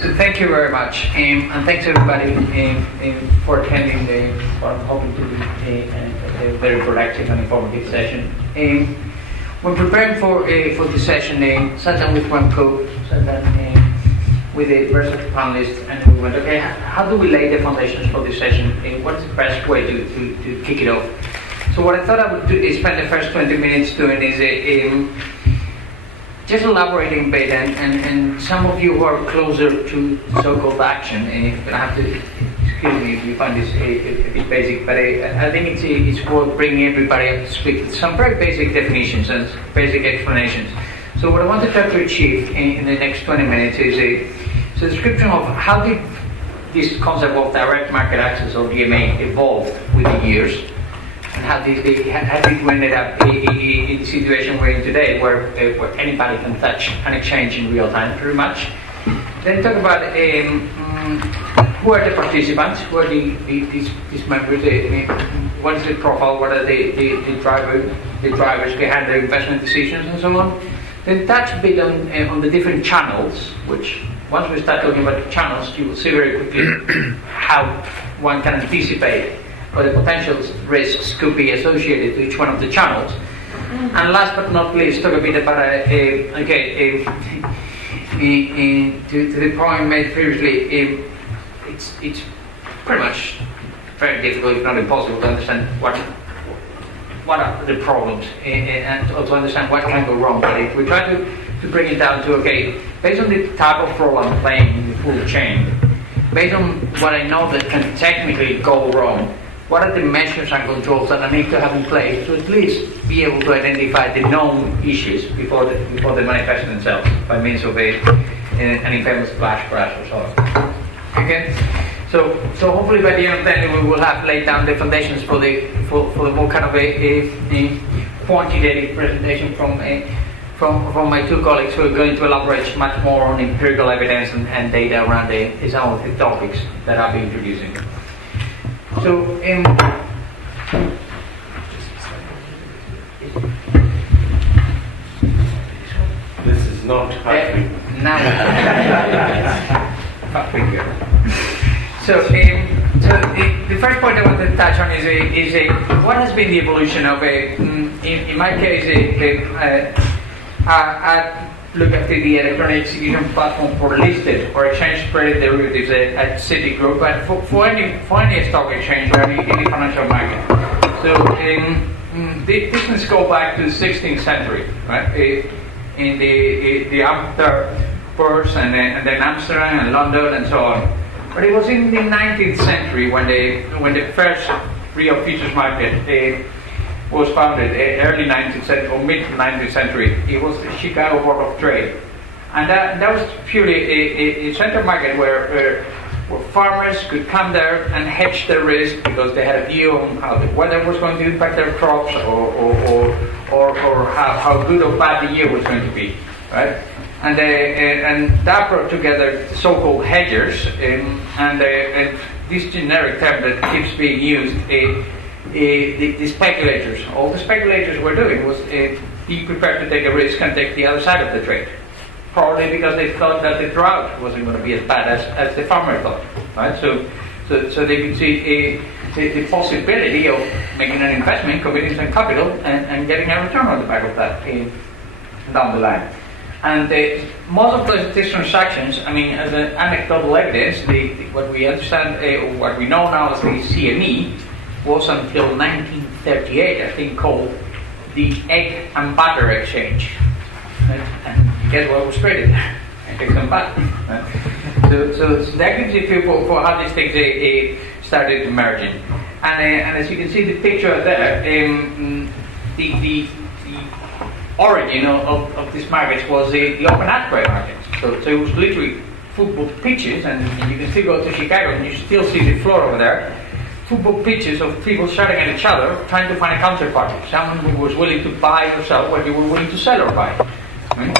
So thank you very much, and thanks everybody for attending what I'm hoping to be a very productive and informative session. When preparing for this session, sat down with one co, sat down with the rest of the panelists, and we went, okay, how do we lay the foundations for this session? What's the best way to kick it off? So what I thought I would do is spend the first 20 minutes doing is just elaborating a bit, and some of you who are closer to so-called action, you're going to have to excuse me if you find this a bit basic, but I think it's worth bringing everybody up to speak with some very basic definitions and basic explanations. So what I want to try to achieve in the next 20 minutes is a description of how did this concept of direct market access, or DMA, evolved with the years, and how did we ended up in the situation we're in today, where anybody can touch an exchange in real time, pretty much. Then talk about who are the participants, who are these members, what is the profile, what are the drivers behind their investment decisions, and so on. Then touch a bit on the different channels, which once we start talking about the channels, you will see very quickly how one can anticipate what the potential risks could be associated to each one of the channels. And last but not least, talk a bit about to the point made previously. It's pretty much very difficult, if not impossible, to understand what are the problems and to understand what can go wrong. But if we try to bring it down to, okay, based on the type of role I'm playing in the full chain, based on what I know that can technically go wrong, what are the measures and controls that I need to have in place to at least be able to identify the known issues before they manifest themselves by means of an infamous flash crash or so. Okay, so hopefully by the end of the day we will have laid down the foundations for the more kind of a quantitative presentation from my two colleagues, who are going to elaborate much more on empirical evidence and data around some of the topics that I'll be introducing. So, this is not happening. Now, so the first point I want to touch on is what has been the evolution of in my case, I look after the electronic execution platform for listed or exchange traded derivatives at Citigroup, but for any stock exchange or any financial market. So this must go back to the 16th century, right? In the Amsterdam Bourse and then Amsterdam and London and so on. But it was in the 19th century when the first real futures market was founded, early 19th century or mid 19th century. It was the Chicago Board of Trade, and that was purely a central market where farmers could come there and hedge their risk because they had a view on how the weather was going to impact their crops, or how good or bad the year was going to be, right? And that brought together so-called hedgers, and this generic term that keeps being used. The speculators. All the speculators were doing was be prepared to take a risk and take the other side of the trade. Probably because they thought that the drought wasn't going to be as bad as the farmer thought. Right? So they could see the possibility of making an investment, committing some capital, and getting a return on the back of that down the line. And most of these transactions, I mean, as an anecdotal evidence, what we understand, what we know now as the CME, was until 1938, I think, called the Egg and Butter Exchange. Right? And guess what was traded? Eggs and butter. Right? So that gives you a feel for how these things started emerging. And as you can see the picture there, the origin of these markets was the open outcry market. So it was literally football pitches, and you can still go to Chicago and you still see the floor over there. Football pitches of people shouting at each other, trying to find a counterparty, someone who was willing to buy or sell what you were willing to sell or buy. Right?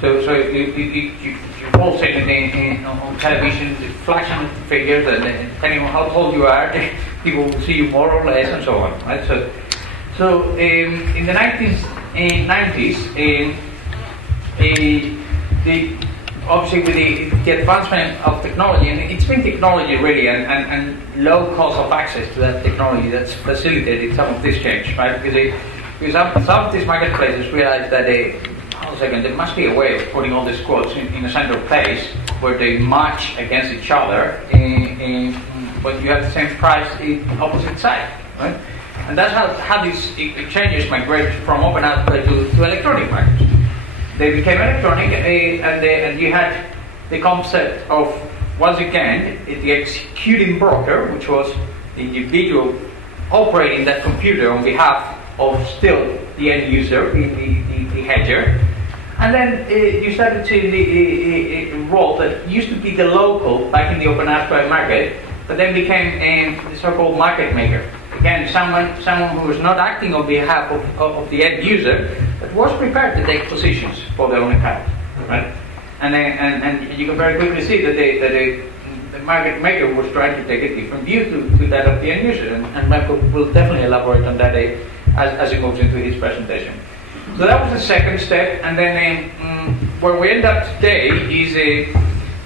So you all see it on television, flashing figures, and depending on how tall you are, people will see you more or less, and so on. Right? So in the 1990s, obviously with the advancement of technology, and it's been technology really, and low cost of access to that technology that's facilitated some of this change, right? Because some of these marketplaces realize that hold a second, there must be a way of putting all these quotes in a central place where they match against each other, but you have the same price in opposite side, right? And that's how these exchanges migrated from open output to electronic markets. They became electronic, and you had the concept of, once again, the executing broker, which was the individual operating that computer on behalf of still the end user, the hedger. And then you started to see the role that used to be the local back in the open output market, but then became the so-called market maker. Again, someone who was not acting on behalf of the end user, but was prepared to take positions for their own account, right? And you can very quickly see that the market maker was trying to take a different view to that of the end user, and Michael will definitely elaborate on that as he moves into his presentation. So that was the second step, and then where we end up today is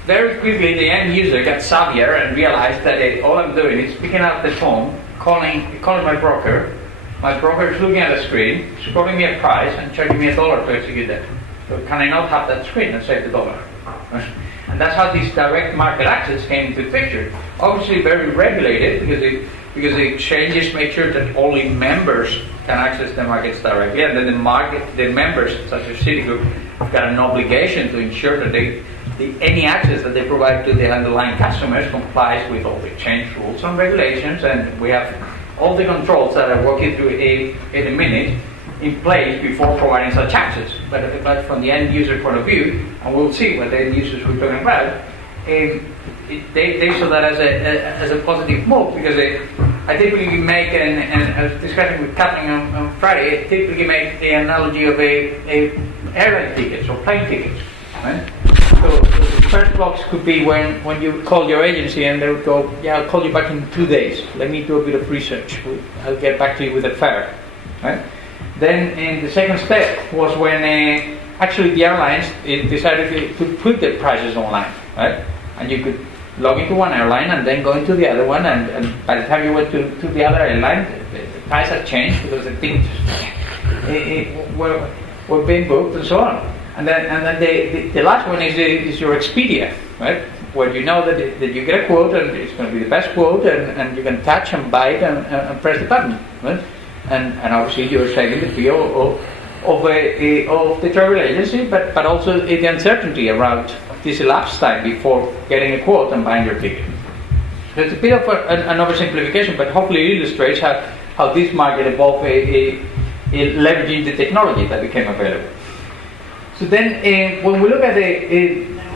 very quickly the end user got savvier and realized that all I'm doing is picking up the phone, calling my broker. My broker is looking at the screen, he's quoting me a price and charging me $1 to execute that. So can I not have that screen and save the $1? And that's how this direct market access came into the picture. Obviously very regulated because the exchanges make sure that only members can access the markets directly, and then the members, such as Citigroup, have got an obligation to ensure that any access that they provide to the underlying customers complies with all the exchange rules and regulations, and we have all the controls that I walk you through in a minute in place before providing such access. But from the end user point of view, and we'll see what the end users we're talking about, they saw that as a positive move, because I typically make, and I was discussing with Kathleen on Friday, I typically make the analogy of a airline tickets or plane tickets, right? So the first box could be when you call your agency and they would go, yeah, I'll call you back in 2 days. Let me do a bit of research. I'll get back to you with a fare, right? Then the second step was when actually the airlines decided to put their prices online, right? And you could log into one airline and then go into the other one, and by the time you went to the other airline, the price had changed because the things were being booked and so on. And then the last one is your Expedia, right? Where you know that you get a quote and it's going to be the best quote, and you can touch and buy it and press the button, right? And obviously you're saving the fee of the travel agency, but also the uncertainty around this elapsed time before getting a quote and buying your ticket. So it's a bit of an oversimplification, but hopefully it illustrates how this market evolved leveraging the technology that became available. So then, when we look at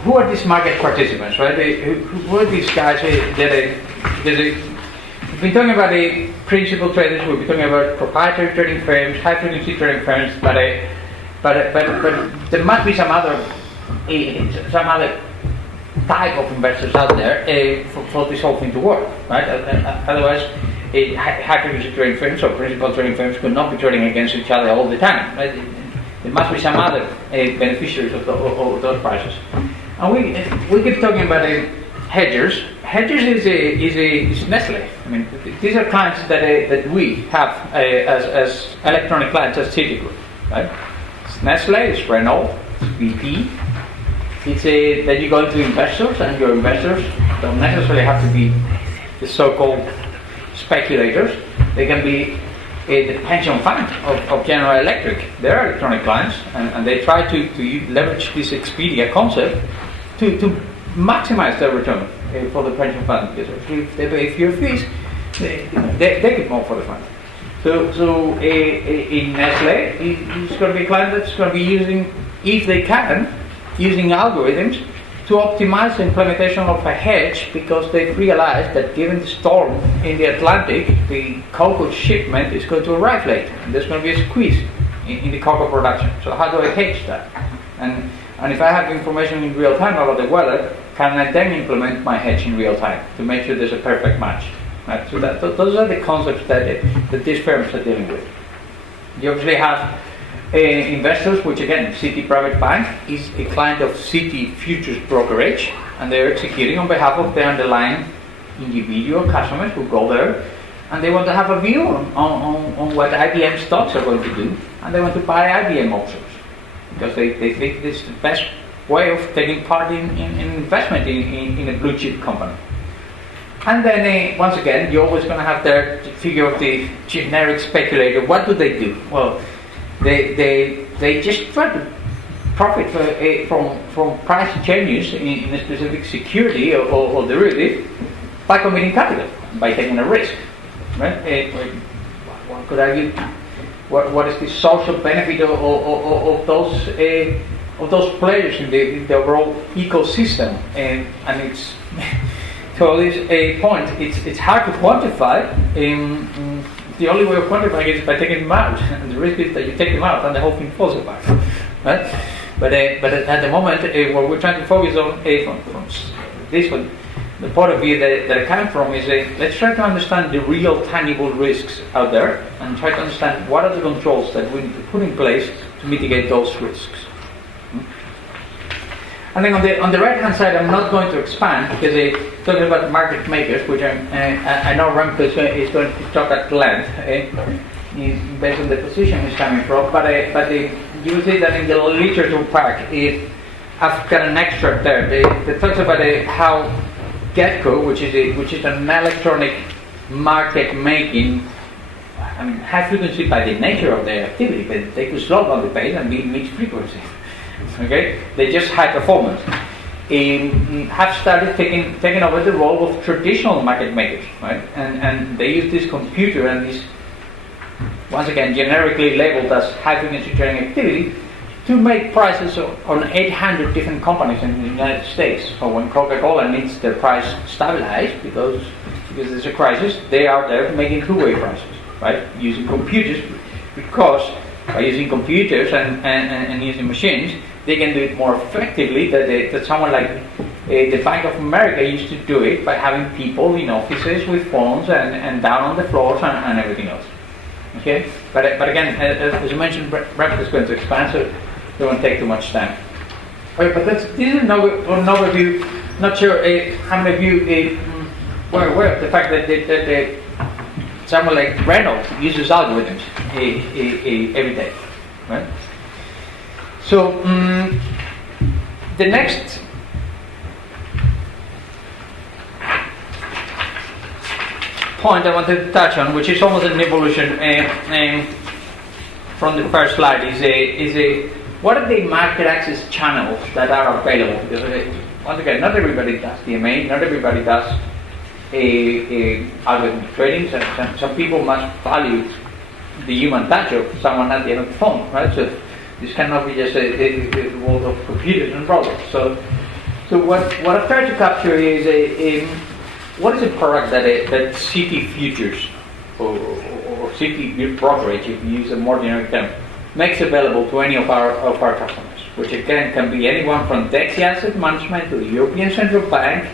who are these market participants, right? Who are these guys we've been talking about the principal traders, we've been talking about proprietary trading firms, high frequency trading firms, but there must be some other type of investors out there for this whole thing to work, right? Otherwise, high frequency trading firms or principal trading firms could not be trading against each other all the time, right? There must be some other beneficiaries of those prices. And we keep talking about hedgers. Hedgers is Nestle. I mean, these are clients that we have as electronic clients as Citigroup, right? It's Nestle, it's Renault, it's BP. It's that you go into investors, and your investors don't necessarily have to be the so-called speculators. They can be the pension fund of General Electric. They're electronic clients, and they try to leverage this Expedia concept to maximize their return for the pension fund, because if they pay fewer fees, they get more for the fund. So in Nestle, it's going to be a client that's going to be using, if they can, using algorithms to optimize the implementation of a hedge, because they've realized that given the storm in the Atlantic, the cocoa shipment is going to arrive late, and there's going to be a squeeze in the cocoa production. So how do I hedge that? And if I have information in real time about the weather, can I then implement my hedge in real time to make sure there's a perfect match? Right? So those are the concepts that these firms are dealing with. You obviously have investors, which again, City Private Bank is a client of City Futures Brokerage, and they're executing on behalf of the underlying individual customers who go there, and they want to have a view on what IBM stocks are going to do, and they want to buy IBM options because they think this is the best way of taking part in investment in a blue chip company. And then once again, you're always going to have the figure of the generic speculator. What do? Well, they just try to profit from price changes in a specific security or derivative by committing capital, by taking a risk. Right? One could argue, what is the social benefit of those players in the overall ecosystem? And it's to this point, it's hard to quantify. The only way of quantifying it is by taking them out, and the risk is that you take them out and the whole thing falls apart. Right? But at the moment, what we're trying to focus on from this one, the point of view that I come from is let's try to understand the real tangible risks out there and try to understand what are the controls that we need to put in place to mitigate those risks. And then on the right hand side, I'm not going to expand because talking about market makers, which I know Remco is going to talk at length based on the position he's coming from, but you will see that in the literature pack, I've got an extract there that talks about how GetCo, which is an electronic market making, I mean, high frequency by the nature of their activity, but they could slow down the pace and be mixed frequency. Okay, they're just high performance. Have started taking over the role of traditional market makers, right? And they use this computer and this, once again, generically labeled as high frequency trading activity, to make prices on 800 different companies in the United States. So when Coca-Cola needs their price stabilized because there's a crisis, they are there making two-way prices, right? Using computers, because by using computers and using machines, they can do it more effectively that someone like the Bank of America used to do it by having people in offices with phones and down on the floors and everything else. Okay, but again, as you mentioned, Brent is going to expand, so it won't take too much time. Right, but this is an overview. Not sure how many of you were aware of the fact that someone like Reynolds uses algorithms every day, right? So the next point I wanted to touch on, which is almost an evolution from the first slide, is what are the market access channels that are available? Because once again, not everybody does DMA, not everybody does algorithmic trading. Some people must value the human touch of someone at the end of the phone, right? So this cannot be just a world of computers and robots. So what I've tried to capture is what is a product that City Futures or City Brokerage, if you use a more generic term, makes available to any of our customers, which again can be anyone from Dexia Asset Management to the European Central Bank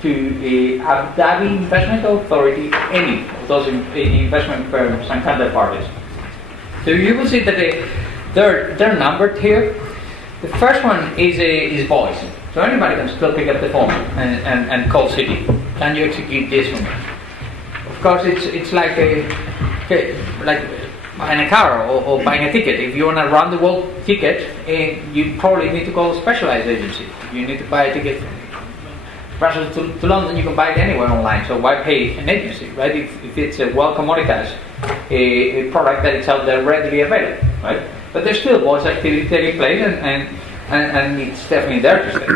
to the Abu Dhabi Investment Authority, any of those investment firms and counterparties. So you will see that they're numbered here. The first one is voice. So anybody can still pick up the phone and call Citi. Can you execute this for me? Of course, it's like buying a car or buying a ticket. If you want a round-the-world ticket, you probably need to call a specialized agency. You need to buy a ticket from Brussels to London. You can buy it anywhere online. So why pay an agency, right? If it's a well commoditized a product that is out there readily available, right? But there's still voice activity taking place, and it's definitely there to stay.